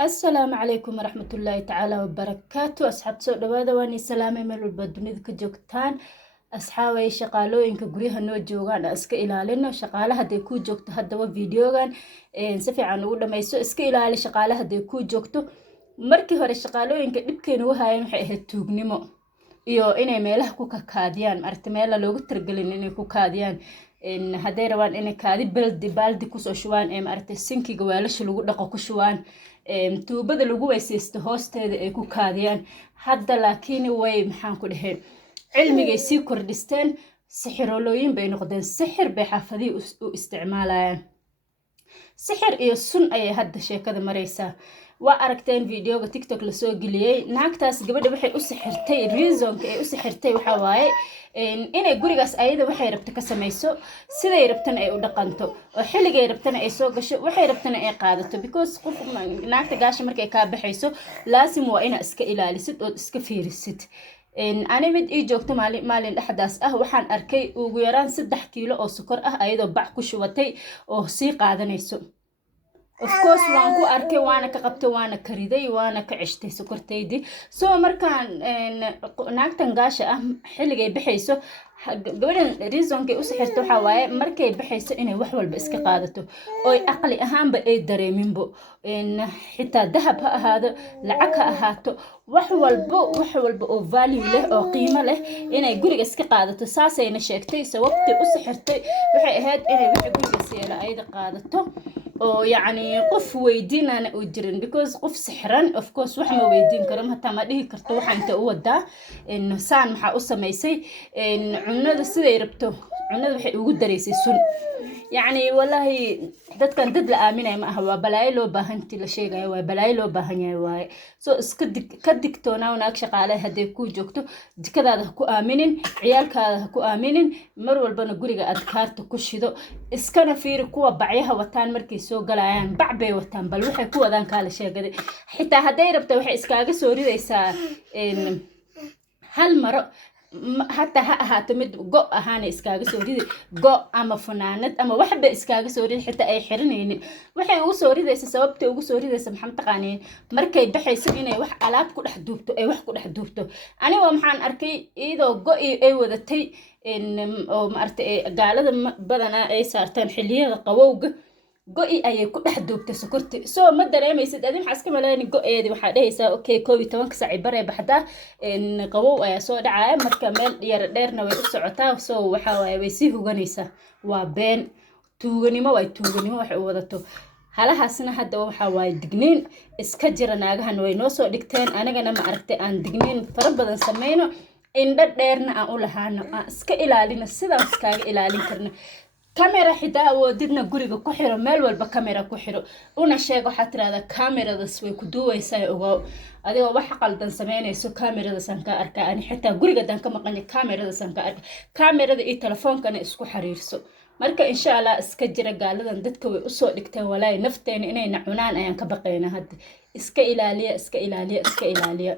السلام عليكم ورحمة الله تعالى وبركاته. أصحاب سو دوادا واني سلامي ملول بدونيد كجوكتان أصحابي شقالو إنك قريها نو جوغان اسك إلالينا شقالها دي كو جوكتو هدوا فيديوغان سفي عنو لما يسو اسك إلالي شقالها دي كو جوكتو markii hore shaqaalooyinka dhibkeena waxay ahayd tuugnimo iyo inay meelaha ku kaadiyaan aragti meel loogu targelin inay ku kaadiyaan haday rabaan inay kaadi baldi ku soo shubaan aragti sinkiga weelasha lagu dhaqo ku shubaan tuubada lagu weysaysto hoosteeda ay ku kaadiyaan hadda laakiin way maxaan ku dhahay cilmigay sii kordhisteen sixirolooyin bay noqdeen sixir bay xafadii u isticmaalayaan sixir iyo sun ay hadda sheekada maraysaa waa aragteen videoga TikTok la soo galiyay naagtaas gabadha waxay u sixirtay reasonka ay u sixirtay waxa waaye inay gurigaas ayada waxay rabto ka sameeyso siday rabtana ay u dhaqanto oo xilligay rabtana ay soo gasho waxay rabtana ay qaadato because qof naagta gaasha markay ka baxayso laasim waa ina iska ilaalisid oo iska fiirisid أنا مد إيجوكت مالين لحداس waxaan arkay ugu yaraan 3 kiilo oo sokor ah ayadoo bac ku shubatay oo sii qaadanayso of course waan ku arkay waana ka qabtay waana kariday waana ka cishtay sokortaydi soo markaan naagtan gaasha ah xilligay bixayso gabadhan reasonka u sixirto waxa waaye markay bixayso inay wax walba iska qaadato oo aqli ahaanba ay dareeminbo xitaa dahab ha ahaado lacag ha ahaato wax walba oo value leh oo qiimo leh inay guriga iska qaadato saasayna sheegtay sababtii u sixirtay waxay ahayd inay wixii guriga seela ayda qaadato oo yani qof weydiinana u jirin because qof sixran of course wax ma weydiin karo hatta ma dhihi karto waxa inta u wadaa saan waxa u sameysay cunada siday rabto cunada waxay ugu dareysay sun yani wallahi dadkan dad la aaminay ma aha waa balaayo loo baahanti la sheegayo waa balaayo loo baahan yahay waaye soo iska ka digtoona wanaag shaqaale haday ku joogto jikadaada ku aaminin ciyaalkaada ku aaminin mar walbana guriga aad kaarta ku shido iskana fiiri kuwa bacyaha wataan markay soo galayaan bacbay wataan bal waxay ku wadaan kala sheegaday xitaa haday rabto waxay iskaaga soo ridaysaa hal maro hatta ha ahaato mid go ahaan iskaaga soo ridi go ama funaanad ama waxba iskaaga soo ridi xitaa ay xiranaynin waxay ugu soo ridaysa sababta ugu soo ridaysa maxaan taqaanay markay baxayso inay wax alaab ku dhex duubto ay wax ku dhex duubto aniga waxaan arkay iyadoo go ay wadatay oo maartay gaalada badana ay saartaan xilliyada qabowga go'i ayay ku dhex duubtay sokorti soo ma dareemaysid adin waxa iska maleeyay go'eedi waxa dhahaysaa okay 12 saac bare baxda qabow ayaa soo dhacay marka meel yar dheerna way u socotaa soo waxa way sii huganaysaa waa been tuuganimo wax u wadato halahaasna hadda waxa way digniin iska jira naagahan way noo soo dhigteen anigana ma aragtay aan digniin fara badan sameeyno indha dheerna aan u lahaano iska ilaalina sidaas kaaga ilaalin karna kamera xitaa wadidna guriga ku xiro meel walba kamera ku xiro una sheeg waxa tirada kameradaas way ku duubaysaa ogow adigoo wax qaldan sameynayso kameradaas aan ka arkaa ani xitaa guriga dan ka maqan kameradaas aan ka arkaa kamerada iyo telefoonkana isku xiriirso marka insha Allah iska jira gaaladan dadka way u soo dhigteen walaa nafteena inay nacunaan ayaan ka baqaynaa hadda iska ilaaliya